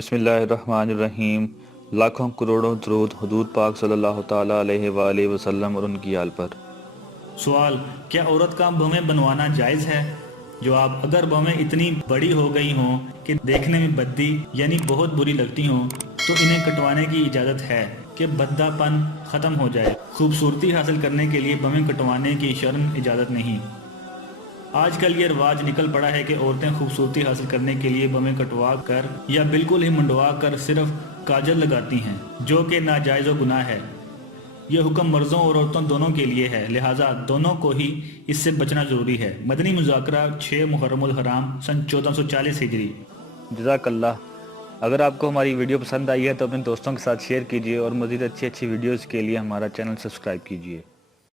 बिस्मिल्लाहिर्रहमानिर्रहीम। लाखों करोड़ों दरूद हुदूद पाक सल्लल्लाहु ताला अलैहि वालैहि वसल्लम और उनकी आल पर। सवाल, क्या औरत का भवें बनवाना जायज़ है? जवाब, अगर भवें इतनी बड़ी हो गई हों कि देखने में बद्दी यानी बहुत बुरी लगती हों तो इन्हें कटवाने की इजाज़त है कि भद्दापन ख़त्म हो जाए। खूबसूरती हासिल करने के लिए भवें कटवाने की शर्म इजाज़त नहीं। आजकल ये रिवाज निकल पड़ा है कि औरतें खूबसूरती हासिल करने के लिए भवें कटवा कर या बिल्कुल ही मुंडवा कर सिर्फ काजल लगाती हैं, जो कि नाजायज़ व गुनाह है। ये हुक्म मर्दों और औरतों दोनों के लिए है, लिहाजा दोनों को ही इससे बचना जरूरी है। मदनी मुज़ाकरा 6 मुहर्रमुल हराम सन 1440 हिजरी। जज़ाकल्लाह। अगर आपको हमारी वीडियो पसंद आई है तो अपने दोस्तों के साथ शेयर कीजिए और मज़ीद अच्छी अच्छी वीडियोज़ के लिए हमारा चैनल सब्सक्राइब कीजिए।